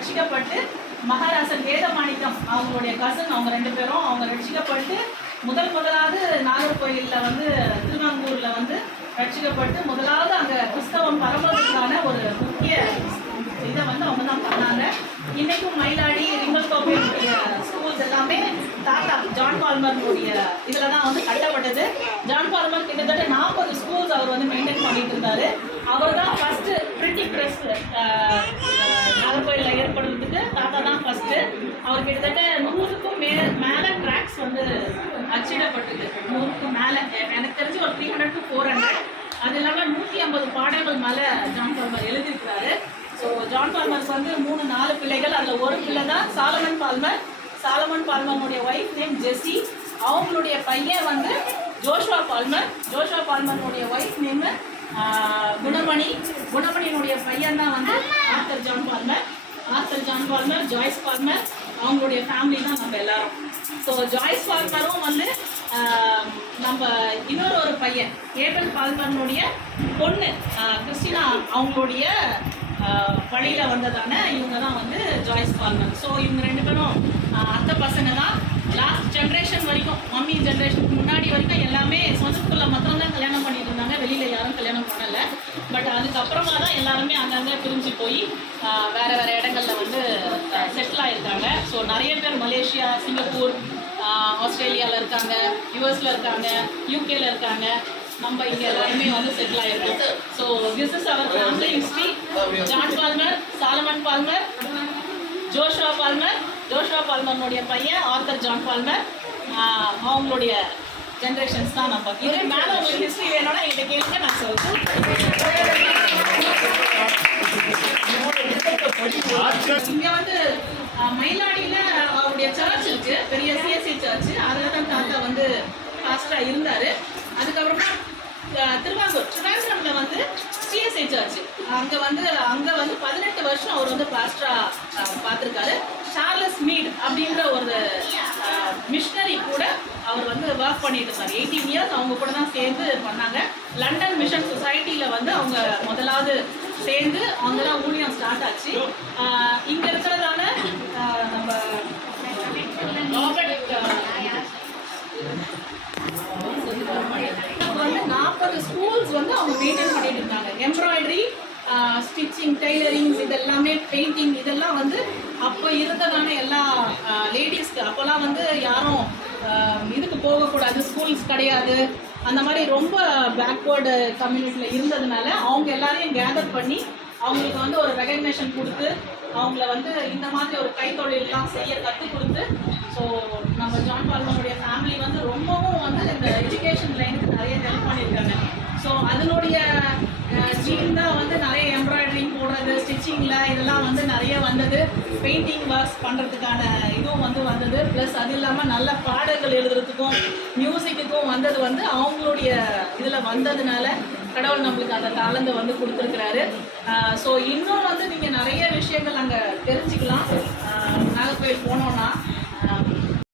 ரட்சிக்கப்பட்டு மகாராசன் வேதமாணிக்கம் அவங்களுடைய கசன், அவங்க 2 பேரும் அவங்க ரட்சிக்கப்பட்டு முதலாவது நாகர்கோயிலில் வந்து திருவாங்கூரில் வந்து ரட்சிக்கப்பட்டு முதலாவது அங்கே கிறிஸ்தவம் பரம்பதுக்கான ஒரு முக்கிய இதை வந்து அவங்க தான் பண்ணாங்க. இன்னைக்கும் மயிலாடி ரிங்கல்கோப்பையுடைய ஸ்கூல்ஸ் எல்லாமே தாத்தா ஜான் பால்மருடைய இதில் தான் வந்து கட்டப்பட்டது. ஜான் பால்மர் கிட்டத்தட்ட 40 ஸ்கூல்ஸ் அவர் வந்து மெயின்டைன் பண்ணிட்டு இருந்தாரு. அவர் தான் ஃபர்ஸ்ட் பிரிண்டிங் ப்ரெஸ் நாகர்கோயிலில் ஏற்படுறதுக்கு தாத்தா தான் ஃபர்ஸ்ட். அவர் கிட்டத்தட்ட 100க்கும் மேலே ட்ராக்ஸ் வந்து அச்சிடப்பட்டது. 100க்கும் மேலே, எனக்கு தெரிஞ்சு ஒரு 300 to 400. அது இல்லாமல் 150 பாடல்கள் மேலே ஜான் பால்மர் எழுதியிருக்கிறாரு. ஸோ ஜான் பால்மருக்கு வந்து 3-4 பிள்ளைகள். அதில் ஒரு பிள்ளை தான் சாலமன் பால்மர். சாலமன் பால்மருடைய ஒய்ஃப் நேம் ஜெஸ்ஸி. அவங்களுடைய பையன் வந்து ஜோஷுவா பால்மர். ஜோஷுவா பால்மருடைய ஒய்ஃப் நேம் குணமணி. குணமணியினுடைய பையன் தான் வந்து Arthur John Palmer. Arthur John Palmer, Joyce Palmer, அவங்களுடைய ஃபேமிலி தான் நம்ம எல்லாரும். ஸோ ஜாய்ஸ் பால்மரும் வந்து நம்ம இன்னொரு பையன் ஏபல் பால்மர்னுடைய பொண்ணு கிறிஸ்டினா, அவங்களுடைய வழியில் வந்ததான இவங்க தான் வந்து ஜாய்ஸ் பால்மர். ஸோ இவங்க 2 பேரும் அத்தை பசங்க தான். லாஸ்ட் ஜென்ரேஷன் வரைக்கும், மம்மி ஜென்ரேஷனுக்கு முன்னாடி வரைக்கும் எல்லாமே சொந்தத்துக்குள்ள மாத்திரம்தான் கல்யாணம் பண்ணிட்டு இருந்தாங்க. வெளியில் யாரும் கல்யாணம் பண்ணலை. பட் அதுக்கப்புறமா தான் எல்லாருமே அங்கங்கே பிரிஞ்சு போய் வேறு இடங்களில் வந்து செட்டில் ஆகிருக்காங்க. ஸோ நிறைய பேர் மலேசியா, சிங்கப்பூர், ஆஸ்திரேலியாவில் இருக்காங்க, யூஎஸில் இருக்காங்க, யூகேல இருக்காங்க. நம்ம இங்கே எல்லாருமே வந்து செட்டில் ஆகிருக்கோம். So this is our family history. John Palmer, Solomon Palmer, Joshua Palmer, Joshua பால்மருடைய பையன் ஆர்தர் ஜான் பால்மர், அவங்களுடைய ஜென்ரேஷன்ஸ் தான் நம்ம. இது மேலே உங்களுக்கு ஹிஸ்ட்ரி வேணும்னா என்கிட்ட கேளுங்க, நான் சொல்கிறேன். இங்கே வந்து மயிலாடியில் அவருடைய சர்ச் இருக்கு, பெரிய சிஎஸ்சி சர்ச். அதில் தான் தாத்தா வந்து பாஸ்டராக இருந்தார். அதுக்கப்புறமா திருவாங்கூரில் வந்து சிஎஸ்ஐ சர்ச், அங்கே வந்து 18 வருஷம் அவர் வந்து பாஸ்டராக பார்த்துருக்காரு. சார்லஸ் மீட் அப்படின்ற ஒரு மிஷனரி கூட அவர் வந்து ஒர்க் பண்ணிட்டு இருந்தார். 18 இயர்ஸ் அவங்க கூட தான் சேர்ந்து பண்ணாங்க. லண்டன் மிஷன் சொசைட்டியில் வந்து அவங்க முதலாவது சேர்ந்து அவங்க தான் ஊழியம் ஸ்டார்ட் ஆச்சு. இங்கே இருக்கிறதான நம்ம ராபர்ட் வந்து 40 ஸ்கூல்ஸ் வந்து அவங்க மெயின்டைன் பண்ணிட்டு இருந்தாங்க. எம்ப்ராய்டரி, ஸ்டிச்சிங், டெய்லரிங்ஸ், இதெல்லாமே பெயிண்டிங், இதெல்லாம் வந்து அப்போ இருந்ததான எல்லா லேடிஸ்க்கு. அப்போல்லாம் வந்து யாரும் இதுக்கு போகக்கூடாது, ஸ்கூல்ஸ் கிடையாது, அந்த மாதிரி ரொம்ப பேக்வேர்டு கம்யூனிட்டியில் இருந்ததுனால அவங்க எல்லாரையும் கேதர் பண்ணி அவங்களுக்கு வந்து ஒரு ரெகக்னேஷன் கொடுத்து அவங்கள வந்து இந்த மாதிரி ஒரு கைத்தொழிலெலாம் செய்ய கற்றுக் கொடுத்து. ஸோ நம்ம ஜான் பால்மருடைய ஃபேமிலி வந்து ரொம்பவும் வந்து இந்த எஜுகேஷன் லைனுக்கு நிறைய ஹெல்ப் பண்ணியிருக்காங்க. ஸோ அதனுடைய ஜீன் தான் வந்து நிறைய எம்ப்ராய்டரிங் போடுறது, ஸ்டிச்சிங்கில் இதெல்லாம் வந்து நிறைய வந்தது. பெயிண்டிங் ஒர்க்ஸ் பண்ணுறதுக்கான இதுவும் வந்து வந்தது. ப்ளஸ் அது இல்லாமல் நல்ல பாடல்கள் எழுதுறதுக்கும் மியூசிக்குக்கும் வந்தது வந்து அவங்களுடைய இதில் வந்ததுனால கடவுள் நம்மளுக்கு அந்த தாளந்தை வந்து கொடுத்துருக்குறாரு. ஸோ இன்னும் வந்து நீங்கள் நிறைய விஷயங்கள் அங்கே தெரிஞ்சுக்கலாம் நாகர்கோயில் போனோன்னா.